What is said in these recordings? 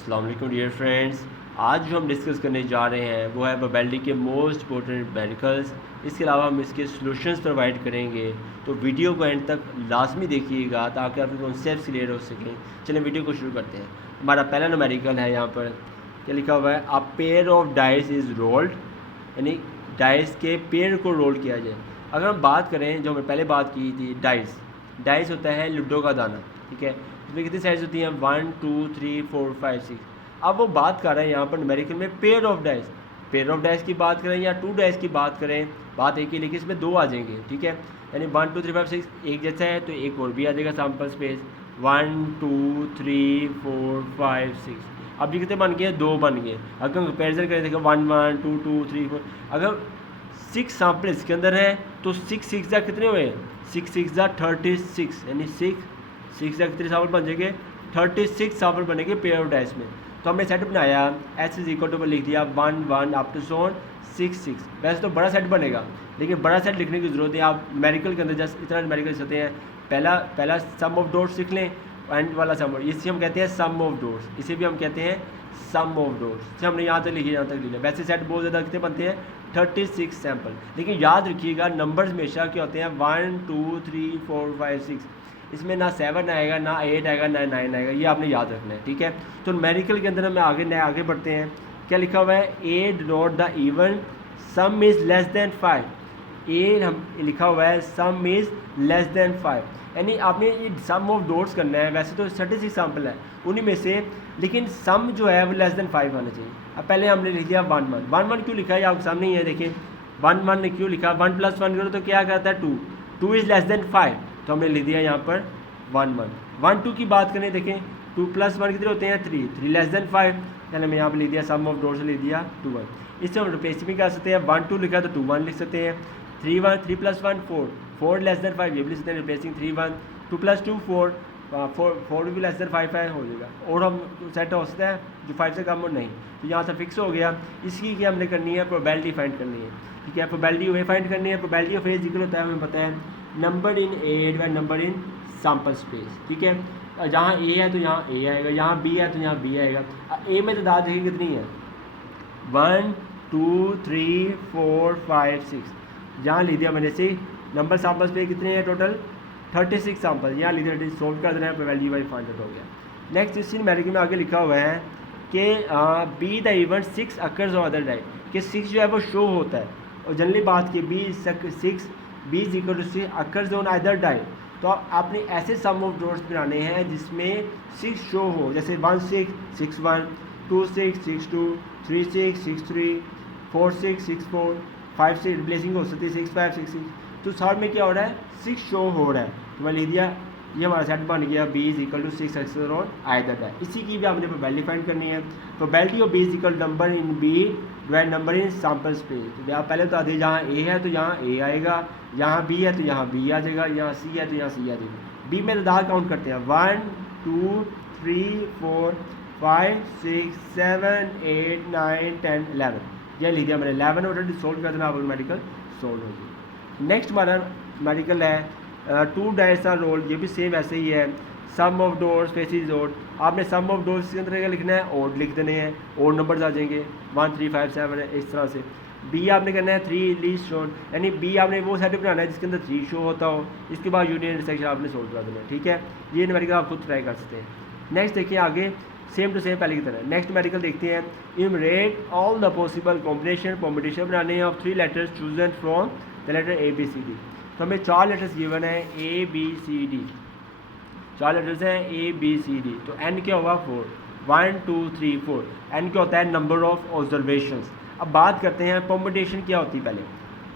अस्सलाम वालेकुम dear friends. आज जो हम डिस्कस करने जा रहे हैं वो है प्रोबेबिलिटी के मोस्ट इंपॉर्टेंट मेडिकल्स। इसके अलावा हम इसके सॉल्यूशंस प्रोवाइड करेंगे, तो वीडियो को एंड तक लाजमी देखिएगा ताकि आपके कॉन्सेप्ट्स क्लियर हो सकें। चलें वीडियो को शुरू करते हैं। हमारा पहला न्यूमेरिकल है, यहाँ पर क्या लिखा हुआ है, a pair of dice is rolled, यानी डाइस के पेयर को रोल किया जाए। अगर हम बात करें, जो हमने पहले बात की थी, डाइस होता है लूडो का दाना, ठीक है। इसमें कितनी साइड्स होती हैं, 1 2 3 4 5 6। अब वो बात कर रहे हैं यहाँ पर न्यूमेरिकल में पेयर ऑफ डाइस की बात करें या 2 डाइस की बात करें, बात एक ही, लेकिन इसमें 2 आ जाएंगे, ठीक है। यानी 1 2 3 5 6 एक जैसा है तो एक और भी आ जाएगा सैम्पल स्पेस, 1 2 3 4 5 6। अब ये कितने बन गए, 2 बन गए। अगर हम कंपेरिजन करें, देखो 1 1 2 2 3 4, अगर 6 सैम्पल इसके अंदर है तो 6 6 जा कितने हुए, 6 6 जा 36, यानी 6 जा कितने सैम्पल बन जाएंगे, 36 सैम्पल बनेंगे पेयर ऑफ डाइस में। तो हमने सेट बनाया, एस इज इक्वल टू लिख दिया 1 1 अप टू सोन 6 6। वैसे तो बड़ा सेट बनेगा, लेकिन बड़ा सेट लिखने की ज़रूरत है। आप न्यूमेरिकल के अंदर जस्ट इतना न्यूमेरिकल चलते हैं, पहला सम ऑफ डॉट्स सीख लें, एंड वाला सम, इसे हम कहते हैं सम ऑफ डॉट्स, इसे भी हम कहते हैं सम ऑफ डॉट्स। हमने यहाँ तक लिखी, यहाँ तक लिखा। वैसे सेट बहुत ज़्यादा कितने बनते हैं, 36 सैम्पल, लेकिन याद रखिएगा नंबर्स हमेशा क्या होते हैं, 1 2 3 4 5 6। इसमें ना 7 आएगा, ना 8 आएगा, ना 9 आएगा, ये आपने याद रखना है, ठीक है। तो न्यूमेरिकल के अंदर हम आगे बढ़ते हैं। क्या लिखा हुआ है, a denote the even sum is less than 5। A हम लिखा हुआ है सम इज़ लेस देन 5, यानी आपने ये सम ऑफ डॉट्स करना है। वैसे तो 36 सैम्पल है उन्हीं में से, लेकिन सम जो है वो लेस देन 5 आना चाहिए। अब पहले हमने लिख दिया 1 1 1 1 क्यों लिखा है, आपके सामने ही है, देखिए 1 1 ने क्यों लिखा, 1 + 1 करो तो क्या करता है 2, 2 इज़ लेस देन 5, तो हमने लिख दिया यहाँ पर 1 1 1 2 की बात करें, देखें 2 + 1 कितने होते हैं, 3 3 लेस देन 5, यानी मैं यहाँ पर लिख दिया सम ऑफ डॉट्स लिख दिया 2 1। इससे हम रिप्लेस भी कर सकते हैं, 1 2 लिखा तो 2 1 लिख सकते हैं, 3 1 3 + 1 4 4 लेस देन 5, ये भी लिख सकते हैं रिप्लेसिंग 3 1, 2 + 2 4 4 भी लेस देन 5 है, हो जाएगा। और हम सेट हो सकता है जो 5 से कम हो नहीं, तो यहाँ से फिक्स हो गया। इसकी क्या हमने करनी है, प्रोबेबिलिटी फाइंड करनी है, ठीक है। प्रोबेबिलिटी वे फाइंड करनी है। प्रोबेबिलिटी ऑफ ए इक्वल होता है, हमें पता है, number in A by number in sample space, ठीक है। जहाँ ए है तो यहाँ ए आएगा, यहाँ बी है तो यहाँ बी आएगा। ए में तादाद देखिए कितनी है, 1 2 3 4 5 6, जहाँ लिख दिया मैंने से नंबर सैम्पल्स पे कितने हैं टोटल, 36 सैम्पल, यहाँ लिख दिया, सोल्व कर देना है, प्रोबेबिलिटी बाई 500 हो गया। नेक्स्ट इसी न्यूमेरिकल में आगे लिखा हुआ है कि B the event 6 occurs on other die, कि 6 जो है वो शो होता है, और जनरली बात की B 6 B is equal to 6 occurs on other die. तो आपने ऐसे सम ऑफ डॉट्स बनाने हैं जिसमें 6 शो हो, जैसे 1 6 6 1 2 6 6 2 3 6 6 3 4 6 6 4 5 से रिप्लेसिंग हो सकती है 6 5 6 6। तो साथ में क्या हो रहा है, 6 शो हो रहा है, तो मैं लिख दिया, ये हमारा सेट बन गया, बी इज इक्वल टू 6 अक्सर ऑन आइदर डाई। इसी की भी आपने प्रोबेबिलिटी फाइंड करनी है। Probability of B is equal number in B divide number in sample space. तो आप पहले बता दिए, जहाँ ए है तो यहाँ ए आएगा, यहाँ बी है तो यहाँ बी आ जाएगा, यहाँ सी है तो यहाँ सी आ जाएगा। बी में तादाद काउंट करते हैं, 1 2 3 4 5 6 7 8 9 10 11, यह लिख दिया मैंने 11 ऑलरेडी सोल्व कर देना, आप मेडिकल सोल्व हो गई। नेक्स्ट हमारा मेडिकल है 2 डाइस आर रोल्ड, ये भी सेम ऐसे ही है, सम ऑफ डॉट्स फेसिस ओड। आपने सम ऑफ डॉट्स के अंदर क्या लिखना है, ओड लिख देने हैं, ओड नंबर्स आ जाएंगे 1 3 5 7 है, इस तरह से। बी आपने करना है 3 लीस्ट शोन, यानी बी आपने वो सेट बनाना है जिसके अंदर 3 शो होता हो, इसके बाद यूनियन इंटरसेक्शन आपने सोल्व कर देना है, ठीक है। ये न्यूमेरिकल आप खुद ट्राई कर सकते हैं। नेक्स्ट देखिए आगे, सेम टू सेम पहले की तरह। नेक्स्ट मेडिकल देखते हैं, enumerate all the possible combination बनाने हैं of 3 letters chosen from the letter A B C D. तो हमें 4 लेटर्स गिवन है, A B C D, 4 letters हैं ए बी सी डी। तो एन क्या होगा 4, 1 2 3 4। एन क्या होता है, नंबर ऑफ ऑब्जर्वेशंस। अब बात करते हैं परम्यूटेशन क्या होती है, पहले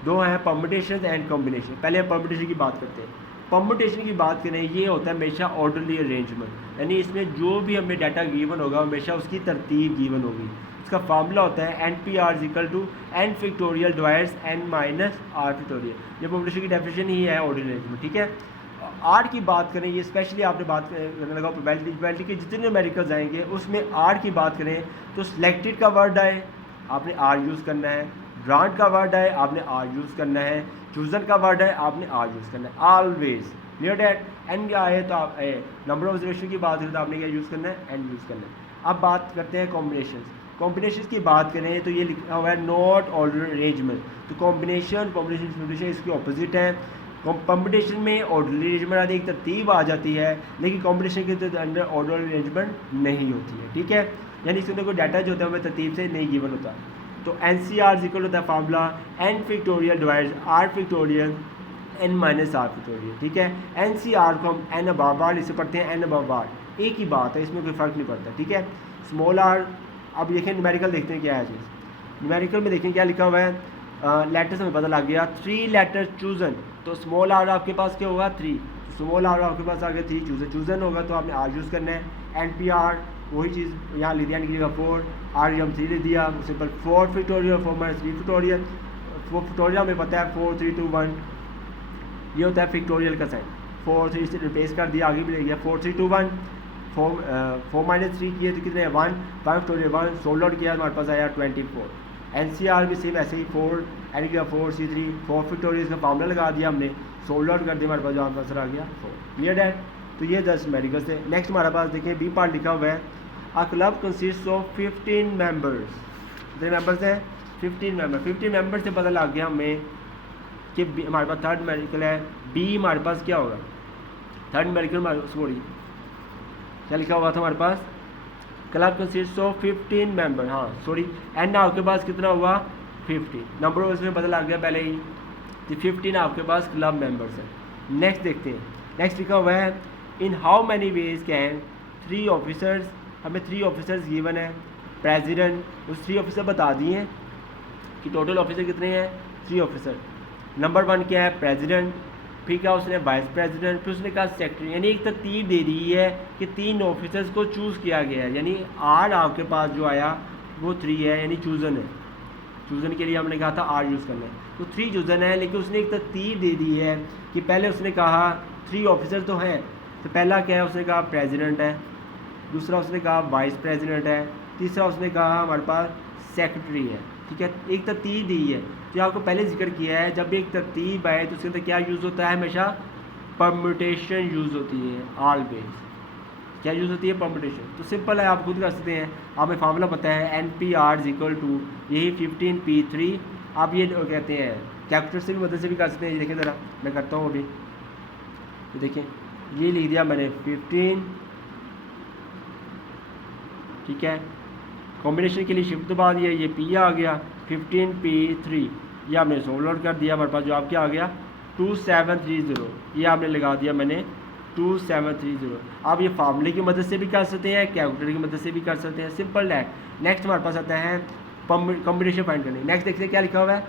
दो हैं परम्यूटेशन एंड कॉम्बिनेशन। पहले हम परम्यूटेशन की बात करते हैं। परम्यूटेशन की बात करें, ये होता है हमेशा ऑर्डरली अरेंजमेंट, यानी इसमें जो भी हमें डाटा गिवन होगा हमेशा उसकी तरतीब गिवन होगी। इसका फार्मूला होता है N P R equal to N factorial divides N minus R factorial. ये परम्यूटेशन की डेफिनेशन ही है ऑर्डरली अरेंजमेंट, ठीक है। आर की बात करें, ये स्पेशली आपने बात करने लगा प्रोबेबिलिटी के जितने न्यूमेरिकल्स आएंगे उसमें आर की बात करें तो सिलेक्टेड का वर्ड आए आपने आर यूज़ करना है, ग्रांट का वर्ड है आपने आर यूज़ करना है, चूजन का वर्ड है आपने आर यूज़ करना है, ऑलवेज नियर डैट। एन क्या है तो आप नंबर ऑफ ऑब्जर्वेशन की बात करें तो आपने क्या यूज़ करना है, एन यूज़ करना है। अब बात करते हैं कॉम्बिनेशन। कॉम्बिनेशन की बात करें तो ये लिखा हुआ है नॉट ऑर्डर अरेंजमेंट। तो कॉम्बिनेशन इसकी ऑपोजिट है। कॉम्बिनेशन में ऑर्डर अरेंजमेंट आती है, एक तरतीब आ जाती है, लेकिन कॉम्बिनेशन के अंदर ऑर्डर अरेंजमेंट नहीं होती है, ठीक है। यानी इसके अंदर कोई डाटा जो होता है हमें तरतीब से नहीं गिवन होता। तो एन सी आर इक्वल होता है formula N factorial divide R factorial N minus R factorial, ठीक है। एन सी आर को हम एन अबव आर इसे पढ़ते हैं एन अबव आर, एक ही बात है, इसमें कोई फ़र्क नहीं पड़ता, ठीक है। स्मॉल आर, अब देखें न्यूमेरिकल देखते हैं क्या है चीज़। न्यूमेरिकल में देखें क्या लिखा हुआ है, लेटर्स हमें पता लग गया, 3 लेटर चूजन। तो स्मॉल आर आपके पास क्या होगा 3, स्मॉल आर आपके पास आ गया 3 चूजन होगा, तो आपने आर यूज़ करना है। एन पी आर वही चीज़ यहाँ ले दिया, निकलेगा 4, आर हम 3 ले दिया, simple 4 factorial 4 minus 3 factorial. 4 factorial हमें पता है 4 3 2 1, ये होता है फैक्टोरियल का साइन। 4 3 से रिप्लेस कर दिया, आगे भी ले गया 4 3 2 1। 4 माइनस 3 किए तो कितने हैं 1, 5 फैक्टोरियल 1, सोल्व आउट किया हमारे पास आया 24। एनसीआर भी सेम ऐसे ही 4 एड किया 4 C3 4 फैक्टोरियल का फार्मूला लगा दिया हमने, सोल्व आउट कर दिया, हमारे पास जो आंसर आ गया 4। क्लियर है। तो ये 10 न्यूमेरिकल्स थे। नेक्स्ट हमारे पास देखिए बी पार्ट लिखा हुआ है, a club consist of 15 members. कितने मेंबर्स हैं 15 मेंबर। 15 मेंबर से पता लग गया हमें कि हमारे पास थर्ड न्यूमेरिकल है बी, हमारे पास क्या होगा थर्ड न्यूमेरिकल, सॉरी क्या लिखा हुआ था हमारे पास, क्लब कंसिस्ट ऑफ 15 मेंबर, हाँ सॉरी एन आपके पास कितना हुआ 50, नंबर उसमें पता लग गया पहले ही, तो 15 आपके पास क्लब मेंबर्स हैं। नेक्स्ट देखते हैं, नेक्स्ट लिखा हुआ है in how many ways can 3 officers, हमें 3 ऑफिसर्स गिवन है, प्रेसिडेंट उस 3 ऑफिसर बता दिए हैं कि टोटल ऑफिसर कितने हैं 3 ऑफिसर। नंबर 1 क्या है प्रेसिडेंट, फिर क्या उसने वाइस प्रेसिडेंट, फिर उसने कहा सेक्रेटरी, यानी एक तरतीब दे दी है कि 3 ऑफिसर्स को चूज़ किया गया है, यानी आर आपके पास जो आया वो 3 है, यानी चूज़न है, चूज़न के लिए हमने कहा था आर यूज़ करना है, तो 3 चूज़न है, लेकिन उसने एक तरतीब दे दी है कि पहले उसने कहा 3 ऑफिसर तो हैं, तो पहला क्या है उसने कहा प्रेसिडेंट है, दूसरा उसने कहा वाइस प्रेसिडेंट है, तीसरा उसने कहा हमारे पास सेक्रेटरी है, ठीक है। एक तरतीब दी है, तो आपको पहले जिक्र किया है जब एक तरतीब आए तो उसके अंदर क्या यूज़ होता है, हमेशा परम्यूटेशन यूज़ होती है, ऑलवेज क्या यूज़ होती है परम्यूटेशन। तो सिंपल है, आप खुद कर सकते हैं, हमें फार्मूला पता है N P R is equal to यही 15P3, आप ये कहते हैं कैलकुलेटर से भी मदद से भी कर सकते हैं। ये देखें ज़रा मैं करता हूँ अभी, तो देखें ये लिख दिया मैंने 15, ठीक है, कॉम्बिनेशन के लिए शिफ्ट दबा दिया, ये पी आ गया 15P3, ये आपने सोल्व आउट कर दिया, हमारे पास जो आपके आ गया 2730, ये आपने लगा दिया मैंने 2730। आप ये फार्मूले की मदद से भी कर सकते हैं, कैलकुलेटर की मदद से भी कर सकते हैं, सिंपल है। नेक्स्ट हमारे पास आता है कॉम्बिनेशन फाइंड करने। नेक्स्ट देखते हैं क्या लिखा हुआ है,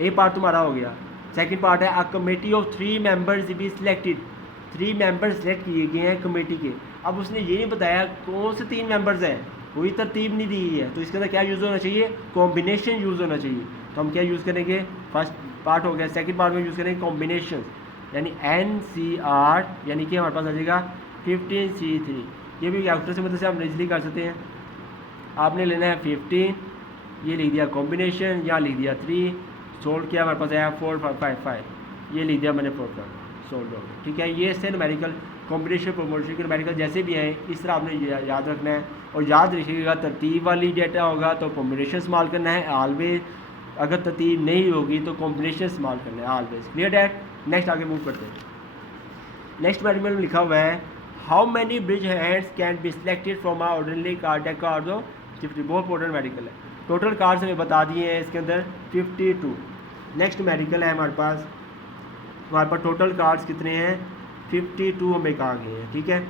ए पार्ट तुम्हारा हो गया, सेकंड पार्ट है a committee of 3 members be selected, 3 members select किए गए हैं कमेटी के। अब उसने ये नहीं बताया कौन से 3 मेंबर्स हैं, कोई तरतीब नहीं दी है, तो इसके अंदर क्या यूज़ होना चाहिए, कॉम्बिनेशन यूज़ होना चाहिए। तो हम क्या यूज़ करेंगे, फर्स्ट पार्ट हो गया, सेकंड पार्ट में यूज़ करेंगे कॉम्बिनेशन, यानी NCR, यानी कि हमारे पास आ जाएगा 15C3। ये भी कैलकुलेटर से मदद से हम इजीली कर सकते हैं। आपने लेना है 15, ये लिख दिया कॉम्बिनेशन, यहाँ लिख दिया 3, सोल्व किया, हमारे पास आया 4555, ये लिख दिया मैंने 4 सोल्व हो, ठीक है। ये से न्यूमेरिकल कॉम्बिनेशन प्रोमोशन के न्यूमेरिकल जैसे भी हैं इस तरह आपने याद रखना है, और याद रखिएगा तरतीब वाली डेटा होगा तो कॉम्बिनेशन इस्तेमाल करना है ऑलवेज, अगर तरतीब नहीं होगी तो कॉम्बिनेशन इस्तेमाल करना है ऑलवेज। Clear that. नेक्स्ट आगे मूव करते हैं। नेक्स्ट न्यूमेरिकल में लिखा हुआ है how many bridge hands can be selected from a ordinary card deck card of 50, बहुत इंपॉर्टेंट न्यूमेरिकल है। टोटल कार्ड्स हमें बता दिए हैं इसके अंदर 52। नेक्स्ट न्यूमेरिकल है हमारे पास टोटल कार्ड्स कितने हैं 52 हमें कहा गए हैं, ठीक है।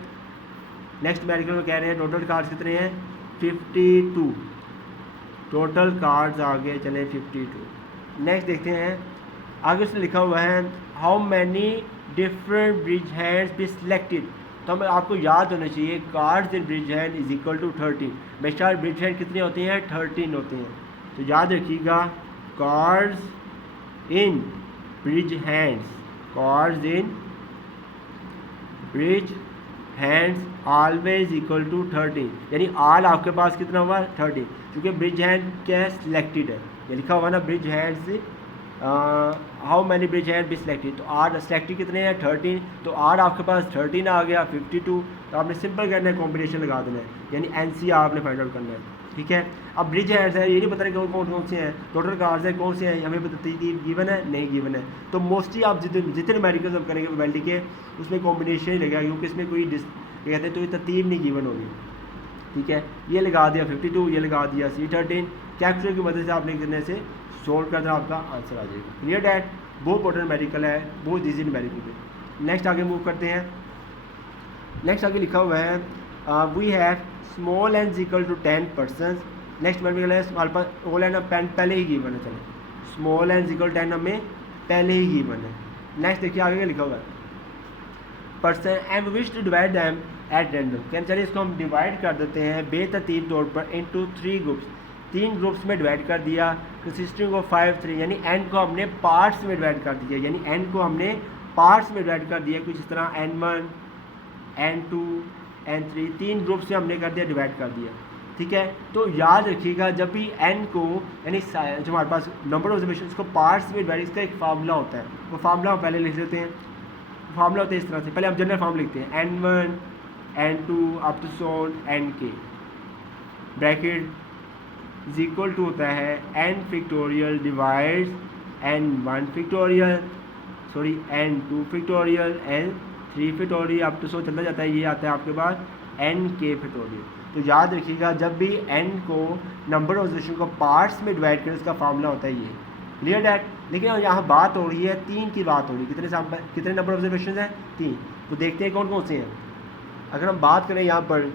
नेक्स्ट न्यूमेरिकल में कह रहे हैं टोटल कार्ड्स कितने हैं 52, टोटल कार्ड्स आ गए चले 52। नेक्स्ट देखते हैं आगे उसने लिखा हुआ है how many different bridge hands be selected. तो हमें आपको याद होना चाहिए cards in bridge hand is equal to 13, बेशर ब्रिज हैंड कितने होते हैं 13 होते हैं, तो याद रखिएगा cards in bridge hands, cards in bridge hands always equal to 13, यानी आल आपके पास कितना हुआ 13, क्योंकि ब्रिज हैंड क्या है सिलेक्टेड है, ये लिखा हुआ ना bridge hands how many bridge hand B selected, तो आर सिलेक्टेड कितने हैं 13, तो आर आपके पास 13 आ गया 52, तो आपने सिंपल करना है, कॉम्बिनेशन लगा देना है, यानी NC आपने फाइंड आउट करना है, ठीक है। अब ब्रिज हैंड्स है, ये नहीं पता नहीं कौन कौन से हैं, टोटल कार्स है कौन से हैं, हमें पता गिवन है नहीं गिवन है। तो मोस्टली आप जितने न्यूमेरिकल्स हम करेंगे प्रोबेबिलिटी के उसमें कॉम्बिनेशन ही लगेगा, क्योंकि इसमें कोई कहते हैं तो ये तरतीब नहीं गिवन होगी, ठीक है। ये लगा दिया 52, ये लगा दिया C13, कैलकुलेटर की मदद से आपने करने से सोल्व कर देना, आपका आंसर आ जाएगा। क्लियर डैट, बहुत इंपॉर्टेंट न्यूमेरिकल है, बहुत ईजी न्यूमेरिकल है। नेक्स्ट आगे मूव करते हैं। नेक्स्ट आगे लिखा हुआ है we have small N equal to 10 person. Next numerical है हमारे पास ऑल एन पहले ही गिवन है, चले स्मॉल एन इक्वल 10 हमें पहले ही गिवन है। नेक्स्ट देखिए आगे क्या लिखा हुआ है person and wish to divide them at random. क्या चलिए इसको हम डिवाइड कर देते हैं बेतरतीब तौर पर इनटू 3 ग्रुप्स, 3 ग्रुप्स में डिवाइड कर दिया, कंसिस्टिंग ऑफ 5 3, यानी n को हमने पार्ट्स में डिवाइड कर दिया, यानी n को हमने पार्ट्स में डिवाइड कर दिया, कुछ इस तरह n1 n2 n3 3 ग्रुप्स में हमने कर दिया, डिवाइड कर दिया, ठीक है। तो याद रखिएगा जब भी n को यानी जो हमारे पास नंबर ऑफ ऑब्जर्वेशन इसको पार्ट्स में डिवाइड, इसका एक फार्मूला होता है, वो फार्मूला हम पहले लिख लेते हैं। फार्मूला होता है इस तरह से, पहले हम जनरल फॉर्म लिखते हैं n1 n2 up to so on nk, bracket is equal to होता है n factorial divides n1 factorial, sorry n2 factorial n3 factorial up to so on चलता जाता है, ये आता है आपके पास nk फैक्टोरियल। तो याद रखिएगा जब भी n को नंबर ऑफ ऑब्जर्वेशन को पार्ट्स में डिवाइड करें उसका फार्मूला होता है ये। Clear that. लेकिन यहाँ बात हो रही है 3 की बात हो रही है, कितने सैम्पल कितने नंबर ऑब्जर्वेशन हैं 3। तो देखते हैं कौन कौन से हैं। अगर हम बात करें यहाँ पर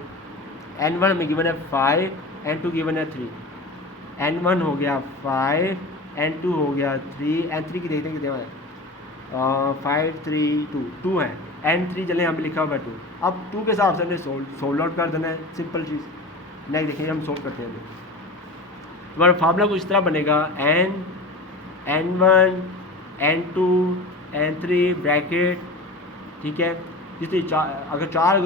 n1 हमें गिवन है 5, n2 गिवन है 3, n1 हो गया 5, n2 हो गया 3, n3 की देखते हैं कितने हैं 5 3 2 है, n3 चले यहाँ पे लिखा हुआ है 2। अब 2 के हिसाब से हमने सोल्व आउट कर देना है, सिंपल चीज़। नहीं देखिए हम सोल्व करते हैं, हमारा फार्मूला कुछ इस तरह बनेगा n1 n2 n3 ब्रैकेट, ठीक है। जितनी अगर 4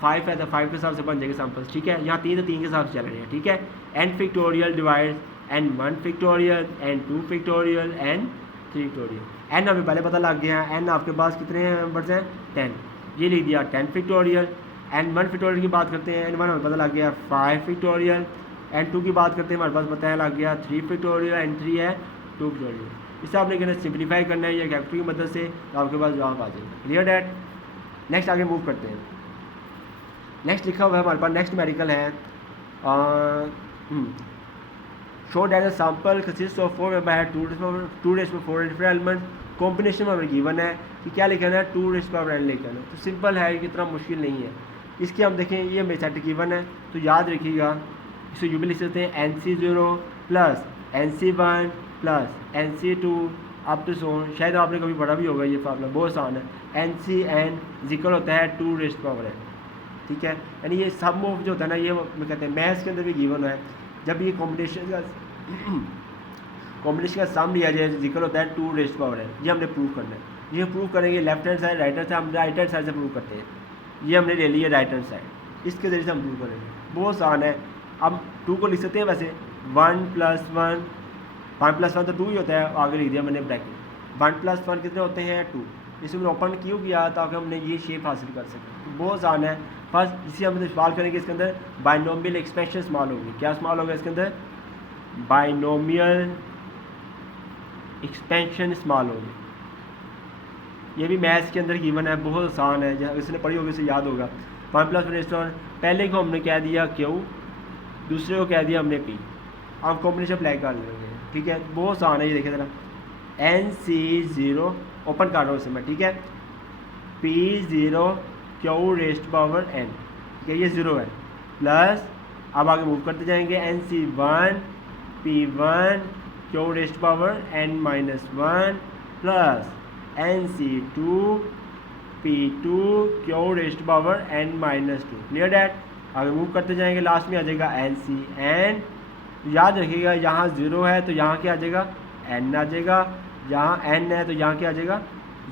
5 है तो 5 के हिसाब से बन जाएंगे सैम्पल्स, ठीक है। यहाँ 3 तो 3 के हिसाब से चल रहे हैं, ठीक है। n factorial divide n1 factorial n2 factorial n3 factorial. n हमें पहले पता लग गया है, n आपके पास कितने नंबर्स हैं 10, ये लिख दिया 10 फैक्टोरियल। n1 फैक्टोरियल की बात करते हैं, n1 हमें पता लग गया 5 फैक्टोरियल, n2 की बात करते हैं हमारे पास पता लग गया 3 फैक्टोरियल, n3 है 2 फैक्टोरियल। इसे आपने कहना सिंप्लीफाई करना है या कैलकुलेटर की मदद से, तो आपके पास जवाब आ जाएगा। Clear that. नेक्स्ट आगे मूव करते हैं। नेक्स्ट लिखा हुआ है हमारे पास, नेक्स्ट न्यूमेरिकल है show that the sample consist of 4 member है 2 rays power 4 different element. Combination में हमें गिवन है कि क्या लिखना है 2 रेज़ पावर n लिखना है। तो सिंपल है, इतना मुश्किल नहीं है। इसके हम देखें ये हमें सेट गिवन है, तो याद रखिएगा इसे यूँ भी लिख सकते हैं NC0 plus NC1 plus NC2 up to so on. शायद आपने कभी पढ़ा भी होगा, ये फार्मूला बहुत आसान है। NCN जिक्र होता है 2 रेज़ पावर n, ठीक है। यानी ये सम ऑफ जो होता है ना, ये मैं कहते हैं मैथ्स के अंदर भी गिवन है। जब ये कॉम्बिनेशन का सम लिया जाए जिक्र होता है 2 रेज़ पावर n। ये हमने प्रूव करना है, ये प्रूव करेंगे left hand side right hand side, हम राइट हैंड साइड से प्रूव करते हैं। ये हमने ले लिया राइट हैंड साइड, इसके ज़रिए से हम प्रूव करेंगे, बहुत आसान है। अब 2 को लिख सकते हैं वैसे 1 + 1, 1 + 1 तो 2 ही होता है, आगे लिख दिया मैंने ब्रैकेट। 1 + 1 कितने होते हैं 2। इसमें ओपन क्यों किया ताकि हमने ये शेप हासिल कर सकें। बहुत आसान है। फर्स्ट इसी हम इस्तेमाल करेंगे, इसके अंदर बाइनोमियल एक्सपेंशन इस्तेमाल होगी। क्या इस्तेमाल होगा इसके अंदर, बाइनोमियल एक्सपेंशन इस्तेमाल होगी। ये भी मैथ्स के अंदर गिवन है, बहुत आसान है, जहाँ इसने पढ़ी होगी उसे याद होगा। 1 + 1 पहले को हमने कह दिया Q, दूसरे को कह दिया हमने P। अब कॉम्बिनेशन अप्लाई कर लेंगे, ठीक है। बहुत आसान है, ये देखिए ज़रा NC0 ओपन कर रहा हूँ इसे मैं, ठीक है। P0 Q raised power n, ठीक है, ये 0 है प्लस, अब आगे मूव करते जाएंगे NC1 P1 Q raised power n-1 plus NC2 P2 Q raised power n-2। Clear that. आगे मूव करते जाएंगे, लास्ट में आ जाएगा NCN। याद रखिएगा यहाँ 0 है तो यहाँ क्या आ जाएगा n आ जाएगा, यहाँ n है तो यहाँ क्या आ जाएगा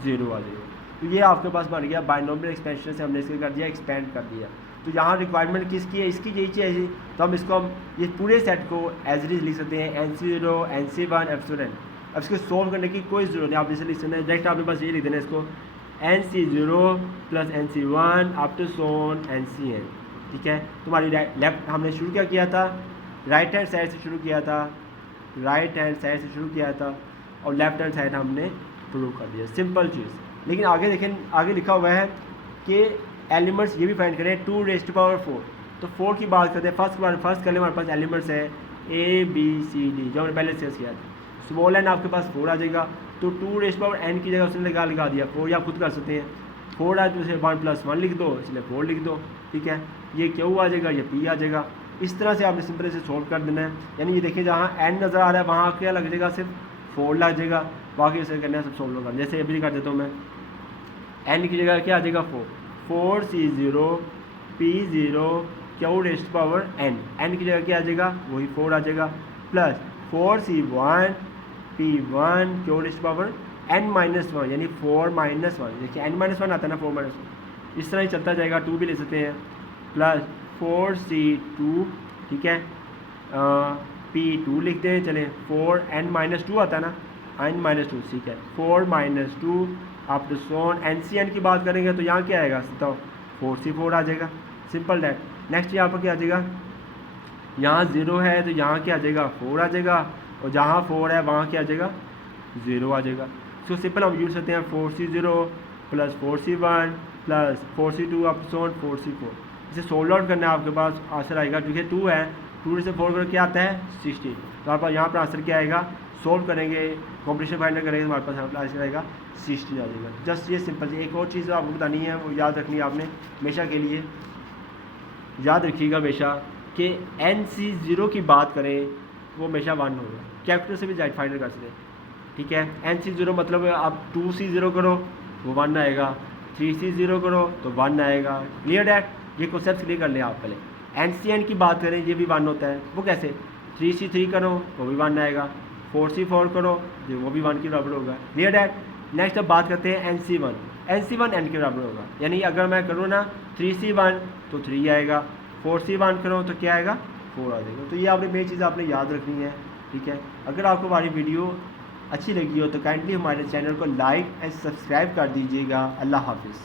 0 आ जाएगा। तो ये आपके पास बन गया बाइनोमियल एक्सपेंशन से हमने इसके कर दिया, एक्सपेंड कर दिया। तो यहाँ रिक्वायरमेंट किसकी है, इसकी यही चाहिए। तो हम इसको ये पूरे सेट को एज इट इज लिख सकते हैं NC0 NC1 F0n। अब इसको सोल्व करने की कोई ज़रूरत नहीं, आप इसे लिख सकते हैं डायरेक्ट, आपके पास ये लिख देना इसको NC0 plus NC1 up to so on NCN, ठीक है। तुम्हारी लेफ्ट हमने शुरू क्या किया था, राइट हैंड साइड से शुरू किया था, राइट हैंड साइड से शुरू किया था और लेफ्ट हैंड साइड हमने प्रूव कर दिया, सिंपल चीज़। लेकिन आगे देखें, आगे लिखा हुआ है कि एलिमेंट्स ये भी फाइंड करें 2 रेज़ टू पावर 4। तो 4 की बात करते हैं, फर्स्ट कर ले, हमारे पास एलिमेंट्स है ABCD जो हमने पहले डिस्कस किया था। स्मॉल एन आपके पास 4 आ जाएगा, तो 2 रेज़ टू पावर n की जगह उसने लगा दिया 4, या खुद कर सकते हैं 4 आ तो उसे 1 + 1 लिख दो, इसलिए 4 लिख दो, ठीक है। ये Q आ जाएगा, ये P आ जाएगा। इस तरह से आपने सिंपल से सॉल्व कर देना है। यानी ये देखिए जहाँ n नज़र आ रहा है वहाँ क्या लग जाएगा, सिर्फ 4 लग जाएगा, बाकी इसे करना है सब सॉल्व करना। जैसे अभी कर देता हूँ मैं, n की जगह क्या आ जाएगा 4C0 P0 Q raise to power n की जगह क्या आ जाएगा, वही 4 आ जाएगा, plus 4C1 P1 Q raise to power n-1, यानी 4 - 1। देखिए n-1 आता है ना, 4 - 1 इस तरह ही चलता जाएगा, 2 भी ले सकते हैं, प्लस 4C2, ठीक है, P2 लिखते हैं, चलें 4 n-2 आता है ना, n-2, ठीक है, 4 - 2 अप टू सोन NCN की बात करेंगे तो यहाँ क्या आएगा, बताओ 4C4 आ जाएगा, सिंपल डैट। नेक्स्ट यहाँ पर क्या आ जाएगा, यहाँ 0 है तो यहाँ क्या आ जाएगा 4 आ जाएगा, और जहाँ 4 है वहाँ क्या आ जाएगा 0 आ जाएगा। इसको सिंपल हम यूज़ करते हैं 4C0 plus 4C1 plus 4C2 up to so on 4C4। इसे सोल्व आउट करना है, आपके पास आंसर आएगा, क्योंकि 2 है, 2 से 4 कर क्या आता है 16। तो आप यहाँ पर आंसर क्या आएगा, सोल्व करेंगे, कॉम्पिटिशन फाइंड करेंगे, हमारे पास यहाँ पर आंसर आएगा 16 आ जाएगा। जस्ट ये सिंपल। एक और चीज़ आपको बतानी है, वो याद रखनी है आपने हमेशा के लिए, याद रखिएगा हमेशा कि NC0 की बात करें वो हमेशा 1 होगा, कैपिटल से भी जाइट फाइंड कर सकते हैं, ठीक है। NC0 मतलब आप 2C0 करो वो 1 आएगा, 3C0 करो तो 1 आएगा, क्लियर डैट। ये कॉन्सेप्ट क्लियर कर लें आप पहले। NCN की बात करें ये भी 1 होता है, वो कैसे, 3C3 करो वो भी 1 आएगा, 4C4 करो जो वो भी 1 के बराबर होगा, क्लियर डैट। नेक्स्ट अब बात करते हैं NC1 n के बराबर होगा, यानी अगर मैं करूँ ना 3C1 तो 3 आएगा, 4C1 करो तो क्या आएगा 4 आ जाएगा। तो ये आपने मेन चीज़ आपने याद रखनी है, ठीक है। अगर आपको हमारी वीडियो अच्छी लगी हो तो काइंडली हमारे चैनल को लाइक एंड सब्सक्राइब कर दीजिएगा। अल्लाह हाफिज़।